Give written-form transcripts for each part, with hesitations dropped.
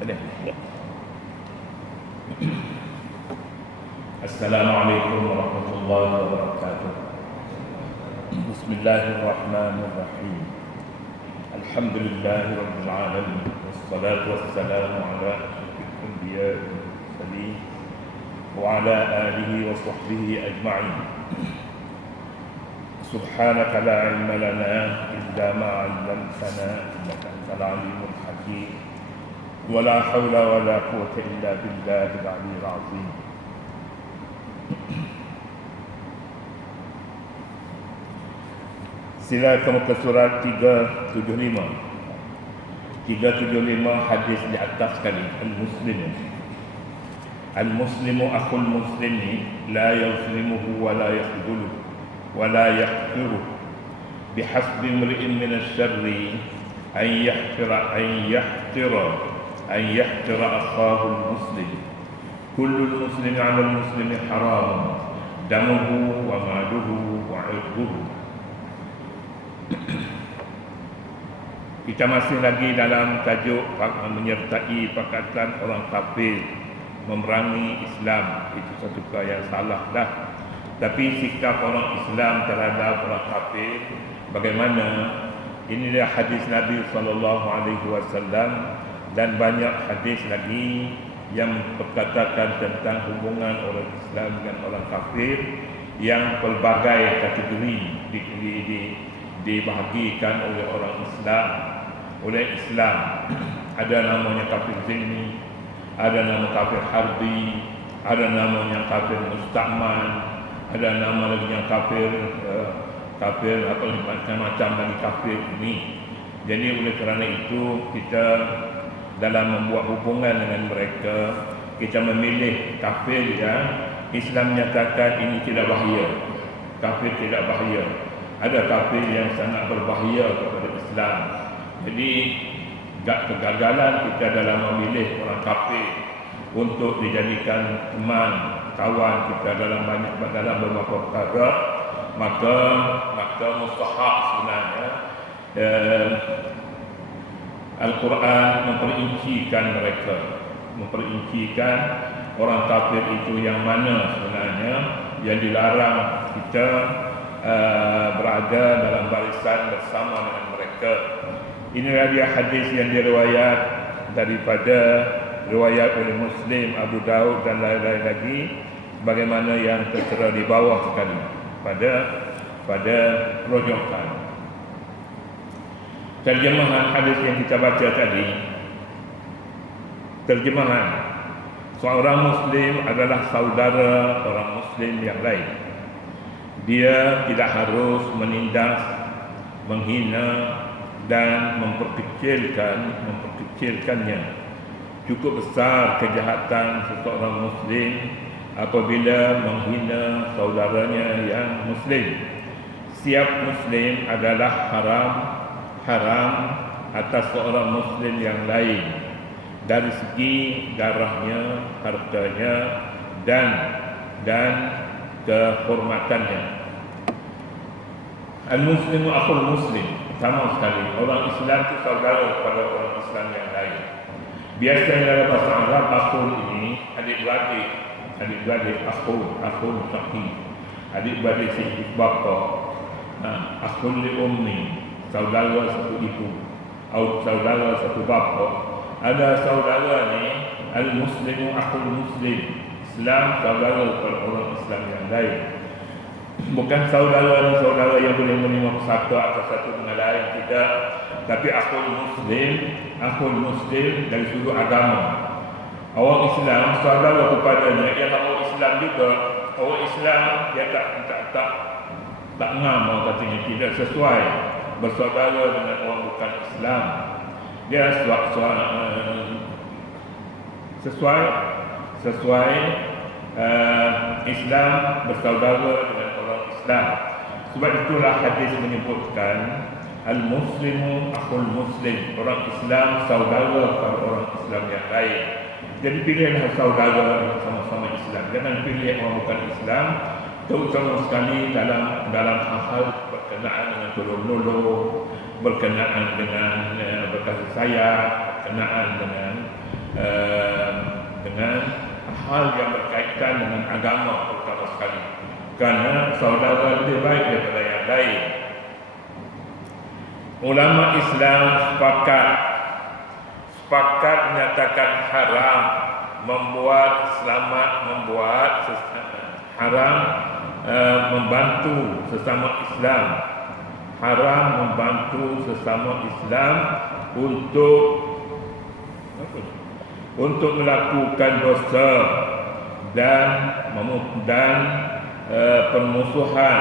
Ada? Ya. Assalamualaikum warahmatullahi wabarakatuh. Bismillahirrahmanirrahim. Alhamdulillahi rabbil alamin. Wassalatu wassalamu ala asyrafil anbiya'i wal mursalin wa ala alihi wa sahbihi ajma'in. Subhanaka la ilma lana illa ma 'allamtana innaka antal alimul hakim. Wa la haula wa la quwwata illa billahil aliyyil azim. Sila ke muka surat 375. 375 hadis di atas sekali. Al-muslimu akhul muslimi la yuzlimuhu wa la yakhdhuluhu wa la yahqiruhu bihasbi imri'in min asy-syarri an yahqira akhahu al-muslim. Kullu muslimi 'ala al-muslimi haram damuhu wa maluhu wa 'irduhu. Kita masih lagi dalam tajuk menyertai pakatan orang kafir memerangi Islam. Itu satu perkara yang salah dah. Tapi sikap orang Islam terhadap orang kafir bagaimana? Inilah hadis Nabi SAW dan banyak hadis lagi yang berkatakan tentang hubungan orang Islam dengan orang kafir yang pelbagai kategori dibahagikan oleh orang Islam. Ada namanya kafir zimmi, ada nama kafir harbi, ada namanya kafir musta'man, ada nama lagi yang kafir atau macam-macam lagi kafir ini. Jadi oleh kerana itu kita dalam membuat hubungan dengan mereka, kita memilih kafir yang Islam nyatakan ini tidak bahaya. Kafir tidak bahaya. Ada kafir yang sangat berbahaya kepada Islam. Jadi kegagalan kita dalam memilih orang kafir untuk dijadikan teman, kawan kita dalam beberapa perkara, maka mustahak sebenarnya Al-Quran memperincikan orang kafir itu yang mana sebenarnya yang dilarang kita berada dalam barisan bersama dengan mereka. Inilah dia hadis yang diriwayat daripada riwayat oleh Muslim, Abu Daud dan lain-lain lagi, bagaimana yang tertera di bawah sekali pada rojokan. Terjemahan hadis yang kita baca tadi, terjemahan, seorang Muslim adalah saudara orang Muslim yang lain. Dia tidak harus menindas, menghina dan memperkecilkannya. Cukup besar kejahatan seseorang Muslim apabila menghina saudaranya yang Muslim. Setiap Muslim adalah haram atas seorang Muslim yang lain dari segi darahnya, hartanya dan kehormatannya. Al-muslimu akhul muslim, sama sekali orang Islam itu saudara kepada orang Islam yang lain. Biasanya dalam bahasa Arab akhul ini adik-beradik, akhul syaqi, adik-beradik si bapa. Akhul li ummi, saudara satu ibu atau saudara satu bapa. Ada saudara ni al-muslimu akhul muslim, Islam saudara kepada orang Islam yang lain. Bukan saudara yang boleh menerima persatu atau satu dengan lain, tidak. Tapi akhul muslim dari sudut agama. Orang Islam saudara kepadanya ialah orang Islam juga. Orang Islam dia tak ngam, orang katanya tidak sesuai bersaudara dengan orang bukan Islam. Dia sesuai Islam bersaudara dengan orang Islam. Sebab itulah hadis menyebutkan al-muslimu akhul muslim, orang Islam saudara kepada orang Islam yang lain. Jadi pilihlah saudara sama-sama Islam. Jangan pilih orang bukan Islam, terutama sekali dalam hal-hal berkenaan dengan tolong-menolong, berkenaan dengan berkasih sayang, berkenaan dengan dengan hal yang berkaitan dengan agama terutama sekali, kerana saudara lebih baik daripada yang lain. Ulama Islam sepakat menyatakan haram haram membantu sesama Islam, haram membantu sesama Islam untuk melakukan dosa dan permusuhan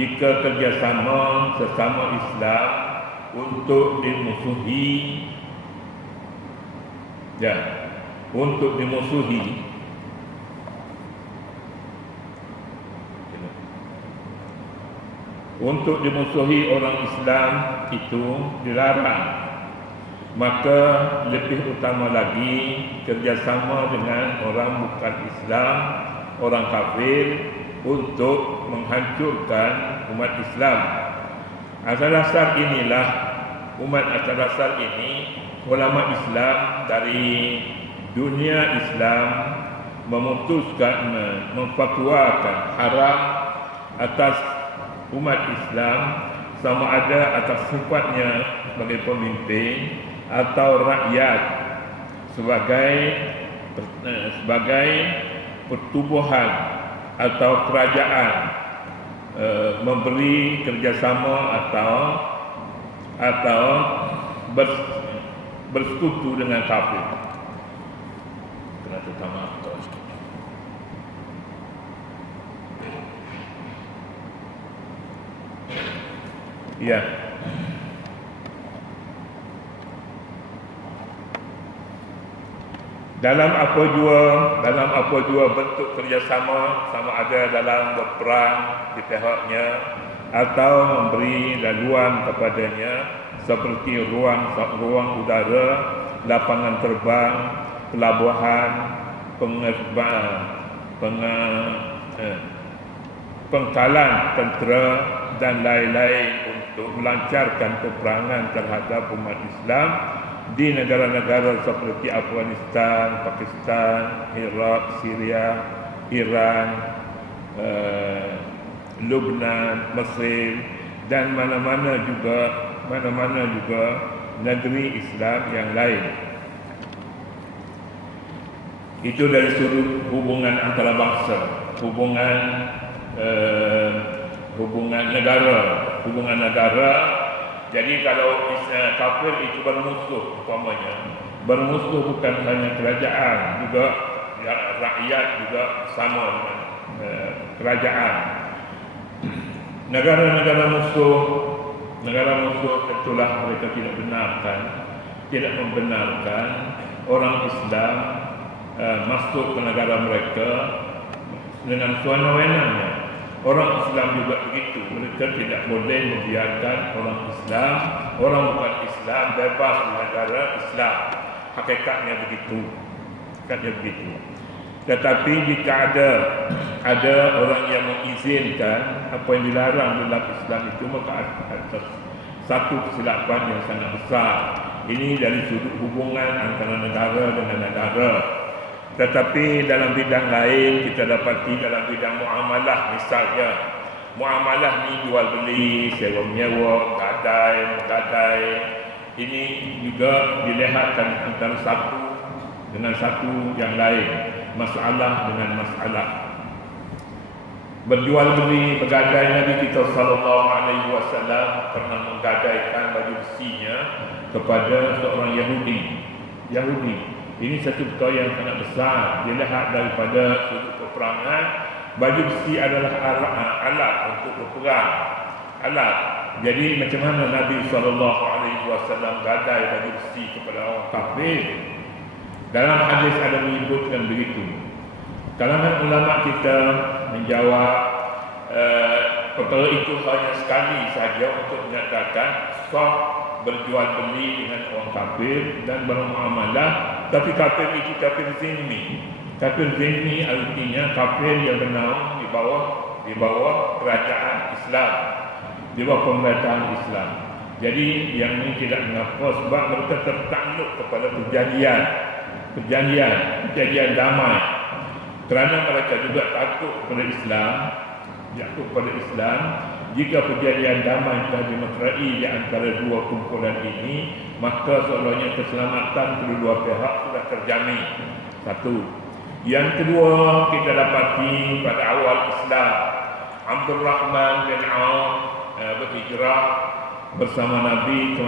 jika kerjasama sesama Islam untuk dimusuhi orang Islam itu dilarang. Maka lebih utama lagi kerjasama dengan orang bukan Islam, orang kafir untuk menghancurkan umat Islam. Asal-asal inilah ulama Islam dari dunia Islam memutuskan memfatwakan haram atas umat Islam, sama ada atas sifatnya sebagai pemimpin atau rakyat sebagai pertubuhan atau kerajaan memberi kerjasama atau bersekutu dengan kafir. Kena terutama ya. Dalam apa jua bentuk kerjasama, sama ada dalam berperang di pihaknya atau memberi laluan kepadanya seperti ruang udara, lapangan terbang, pelabuhan, pengkalan tentera dan lain-lain untuk melancarkan peperangan terhadap umat Islam di negara-negara seperti Afghanistan, Pakistan, Iraq, Syria, Iran, Lebanon, Mesir, dan mana-mana juga negeri Islam yang lain. Itu dari sudut hubungan antara bangsa, hubungan negara. Jadi kalau kafir itu bermusuh, bermusuh bukan hanya kerajaan, juga rakyat juga sama dengan kerajaan. Negara musuh tentulah mereka tidak membenarkan orang Islam masuk ke negara mereka dengan sewenang-wenangnya. Orang Islam juga begitu, mereka tidak boleh membiarkan orang Islam, orang bukan Islam bebas di negara Islam. Hakikatnya begitu. Tetapi jika ada orang yang mengizinkan apa yang dilarang dalam Islam itu, maka ada satu kesilapan yang sangat besar. Ini dari sudut hubungan antara negara dengan negara. Tetapi dalam bidang lain kita dapati, dalam bidang muamalah misalnya, muamalah ni jual beli, sewa menyewa, gadai, ini juga dilihatkan antara satu dengan satu yang lain, masalah dengan masalah. Berjual beli, bergadai, Nabi kita sallallahu alaihi wasallam pernah menggadaikan baju besinya kepada seorang Yahudi. Ini satu perkara yang sangat besar. Dilihat daripada sudut peperangan, baju besi adalah alat untuk berperang. Jadi macam mana Nabi SAW gadai baju besi kepada orang kafir? Dalam hadis ada menyebutkan begitu. Kalangan ulama kita menjawab perkara itu hanya sekali saja untuk menyatakan sah berjual beli dengan orang kafir dan bermuamalah. Tapi kafir itu kafir zimmi. Kafir zimmi artinya kafir yang bernaung di bawah kerajaan Islam, di bawah pemerintahan Islam. Jadi yang ini tidak mengapa, sebab mereka tertakluk kepada perjanjian. perjanjian damai, kerana mereka juga takut kepada Islam. Jika perjanjian damai telah dimeterai di antara dua kumpulan ini, maka seolahnya keselamatan kedua pihak sudah terjamin. Satu. Yang kedua, kita dapati pada awal Islam, Abdul Rahman bin Auf berhijrah bersama Nabi ke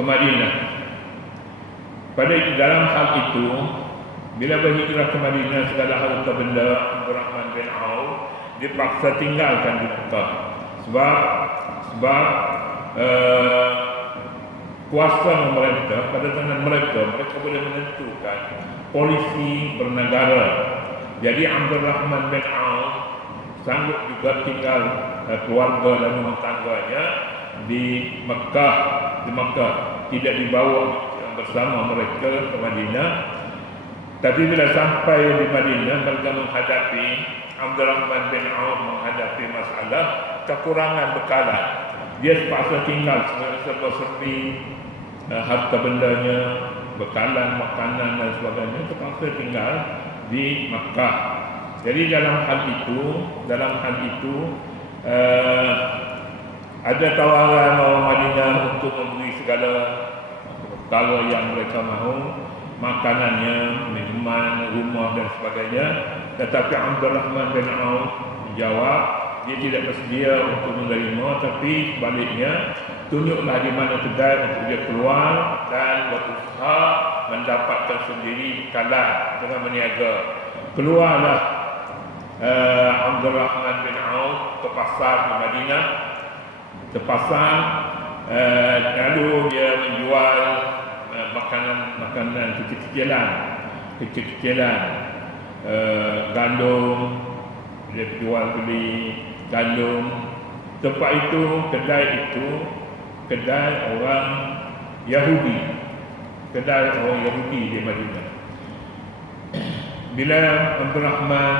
Madinah. Pada dalam hal itu, bila berhijrah ke Madinah, segala harta benda Abdul Rahman bin Auf dipaksa tinggalkan di Mekah. Sebab kuasa memerintah pada tangan mereka boleh menentukan polisi bernegara. Jadi Abdul Rahman bin Auf sanggup juga tinggal keluarga dan rumah tangganya di Mekah, tidak dibawa bersama mereka ke Madinah. Tapi bila sampai di Madinah, mereka menghadapi Abdul Rahman bin Auf menghadapi masalah kekurangan bekalan. Dia terpaksa tinggal serba-serbi harta bendanya, bekalan, makanan dan sebagainya, terpaksa tinggal di Makkah. Jadi dalam hal itu ada tawaran orang Madinah untuk memberi segala perkara yang mereka mahu, makanannya, minuman, rumah dan sebagainya. Tetapi Abdul Rahman bin Auf menjawab, dia tidak bersedia untuk menerima, tapi sebaliknya tunjuklah di mana kedai untuk dia keluar dan berusaha mendapatkan sendiri bekalan dengan berniaga. Keluarlah Abdul Rahman bin Auf ke pasar di Madinah, lalu dia menjual makanan kecil-kecilan, gandum, dia jual beli gandum. Tempat itu, kedai orang Yahudi di Madinah. Bila Abdul Rahman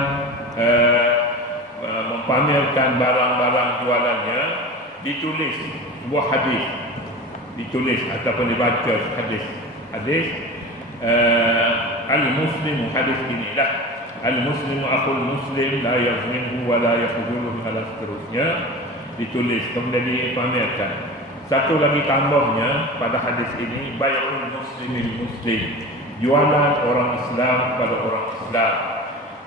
mempamerkan barang-barang jualannya, ditulis sebuah hadis, ataupun dibaca hadis al-muslimu, hadis inilah al-muslimu akhul muslim la yazminhu wa la yakhuduluhu, dan seterusnya ditulis kemudian dipamerkan. Satu lagi tambahnya pada hadis ini, bai'ul muslimil muslim, jualan orang Islam pada orang Islam.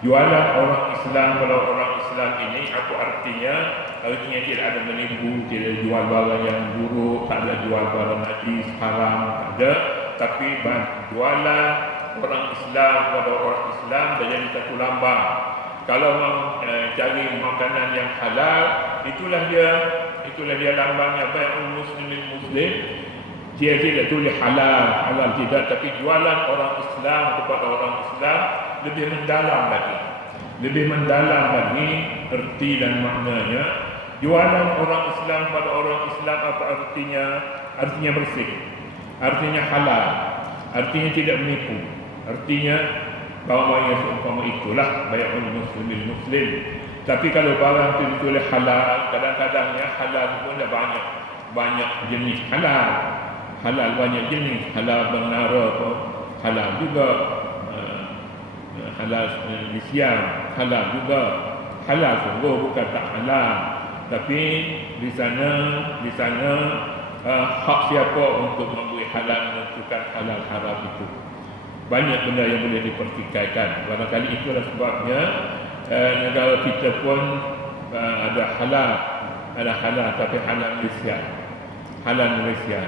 Jualan orang Islam pada orang Islam ini apa artinya? Artinya tidak ada menipu, tidak jual barang yang buruk, tak ada jual barang najis, haram, tak ada. Tapi jualan orang Islam pada orang Islam menjadi satu lambang. Kalau cari makanan yang halal, itulah dia lambangnya, bai'ul muslimil muslim. Dia tidak tulis halal tidak, tapi jualan orang Islam kepada orang Islam lebih mendalam lagi erti dan maknanya. Jualan orang Islam pada orang Islam apa artinya? Artinya bersih, artinya halal, artinya tidak menipu, artinya bawahnya seumpama itulah bai'ul muslimil muslim. Tapi kalau barang itu ditulis halal, kadang-kadangnya halal pun ada banyak jenis halal banyak jenis, halal bernara pun halal juga, halal lisiam halal juga, halal sungguh bukan tak halal. Tapi di sana hak siapa untuk memberi halal, menentukan halal haram itu. Banyak benda yang boleh dipertikaikan. Barangkali itulah sebabnya negara kita pun ada halal tapi halal Malaysia.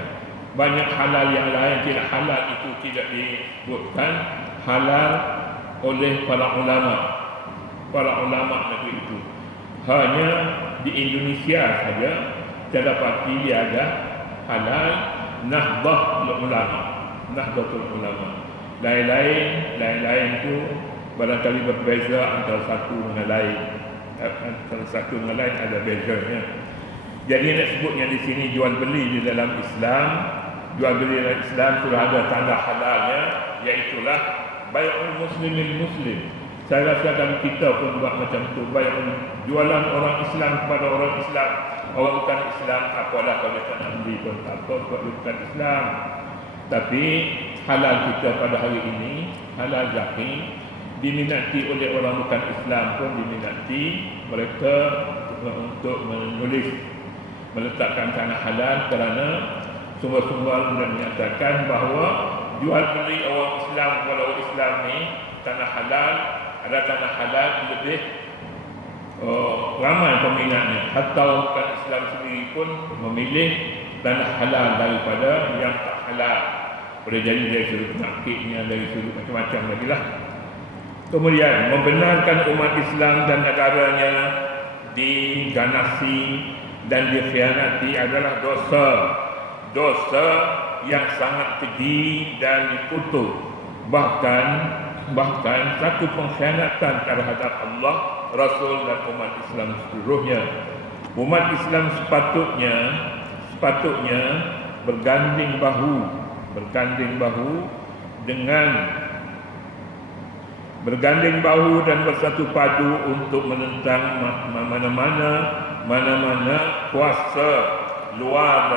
Banyak halal yang lain tidak halal, itu tidak disebutkan halal oleh para ulama negeri itu. Hanya di Indonesia saja saya dapati dia ada halal Nahdlatul Ulama. Lain-lain itu barangkali berbeza antara satu dengan lain. Ada bezanya. Jadi nak sebutnya di sini jual beli di dalam Islam. Jual beli dalam Islam sudah ada tanda halalnya, iaitulah bai'ul muslimil muslim. Saya rasa kalau kita pun buat macam tu, jualan orang Islam kepada orang Islam. Orang bukan Islam, apalah kalau dia tak nak beli pun tak apa, sebab dia bukan Islam. Tapi halal kita pada hari ini, halal zaki, diminati oleh orang bukan Islam pun diminati. Mereka untuk menulis, meletakkan tanah halal kerana sumber-sumber sudah menyatakan bahawa jual beli orang Islam kepada orang Islam ni tanah halal, ada tanah halal lebih ramai peminatnya. Hatta orang bukan Islam sendiri pun memilih tanah halal daripada yang tak halal. Boleh jadi dari sudut penyakitnya, dari sudut macam-macam lagi lah. Kemudian membenarkan umat Islam dan negaranya diganasi dan dikhianati adalah dosa yang sangat keji dan dikutuk. Bahkan satu pengkhianatan terhadap Allah, Rasul dan umat Islam seluruhnya. Umat Islam sepatutnya berganding bahu dan bersatu padu untuk menentang mana-mana kuasa luar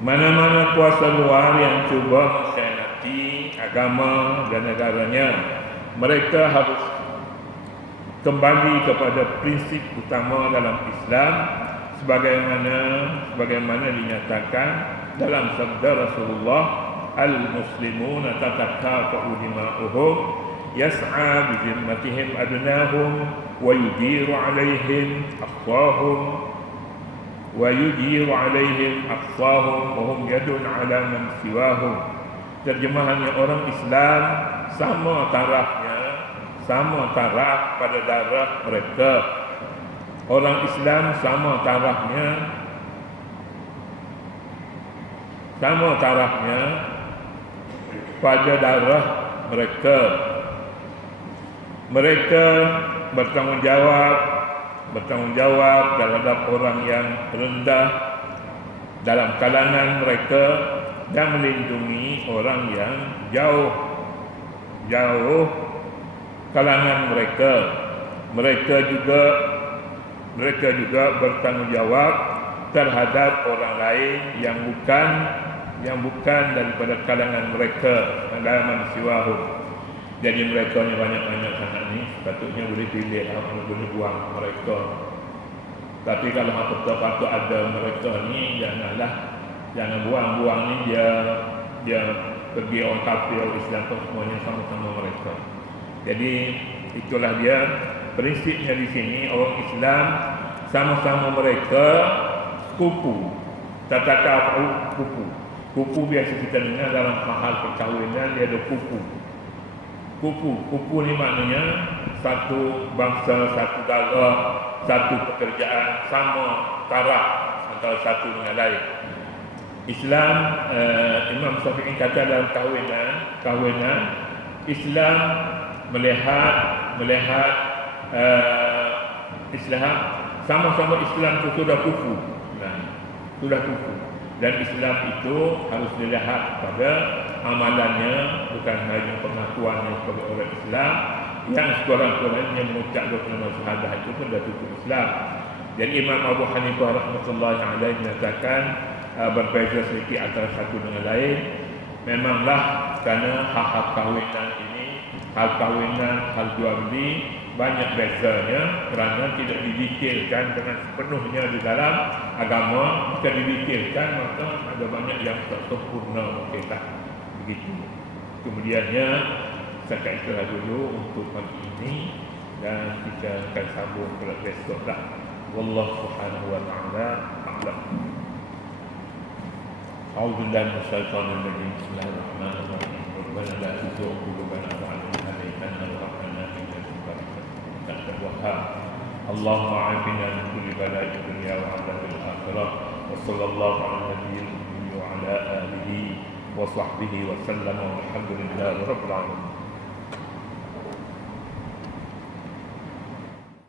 mana-mana kuasa luar yang cuba mengkhianati agama dan negaranya. Mereka harus kembali kepada prinsip utama dalam Islam sebagaimana dinyatakan dalam sabda Rasulullah, al-muslimuna tatakafa'u dima'uhum yas'a bi zimmatihim adnahum wa yudiru 'alaihim aqsahum wa hum yadun 'ala man siwahum. Terjemahannya, orang Islam sama taraf pada darah mereka. Orang Islam sama tarafnya pada darah mereka. Mereka bertanggungjawab terhadap orang yang rendah dalam kalangan mereka dan melindungi orang yang jauh kalangan mereka. Mereka juga bertanggungjawab terhadap orang lain yang bukan daripada kalangan mereka, kalangan siwahu. Jadi mereka ni banyak sangat ni, sepatutnya boleh pilih kalau boleh buang mereka. Tapi kalau patut ada mereka ni, jangan buang ni. Dia pergi orang kafir, orang Islam pun semuanya sama-sama mereka. Jadi itulah dia prinsipnya di sini. Orang Islam sama-sama mereka kupu. Kupu biasa kita dengar dalam hal perkahwinan, dia ada kupu. Kupu ni maknanya satu bangsa, satu darah, satu pekerjaan, sama taraf antara satu dengan lain. Islam, Imam Syafi'i kata dalam kahwinan Islam melihat Islam sama-sama Islam itu sudah kufu. Dan Islam itu harus dilihat pada amalannya, bukan hanya pengakuannya sebagai orang Islam. Yang sekurang-kurangnya mengucap dua kalimat syahadah itu pun dah cukup Islam. Jadi Imam Abu Hanifah rahmatullahi alaihi menyatakan berbeza sedikit antara satu dengan lain. Memanglah kerana hak-hak kahwinan ini, hal kahwinan, hal jual beli banyak bezanya kerana tidak didetailkan dengan sepenuhnya di dalam agama. Jika didetailkan, maka ada banyak yang tak sempurna, mungkin tak begitu. Kemudiannya saya istirahat dulu untuk pagi ini dan kita akan sambung pada besok lah. Wallahu subhanahu wa ta'ala a'lam. A'udzu billahi minasyaitonir rajim. Bismillahirrahmanirrahim. Rabbana la tuzigh qulubana ba'da idh hadaytana wa hab lana min ladunka rahmatan innaka antal wahhab. Allahumma 'afina min kulli bala'id dunya wa 'adzabil akhirah. Wa sallallahu 'ala nabiyyil ummi wa 'ala alihi wa sahbihi wa sallam. Walhamdulillahi rabbil alamin.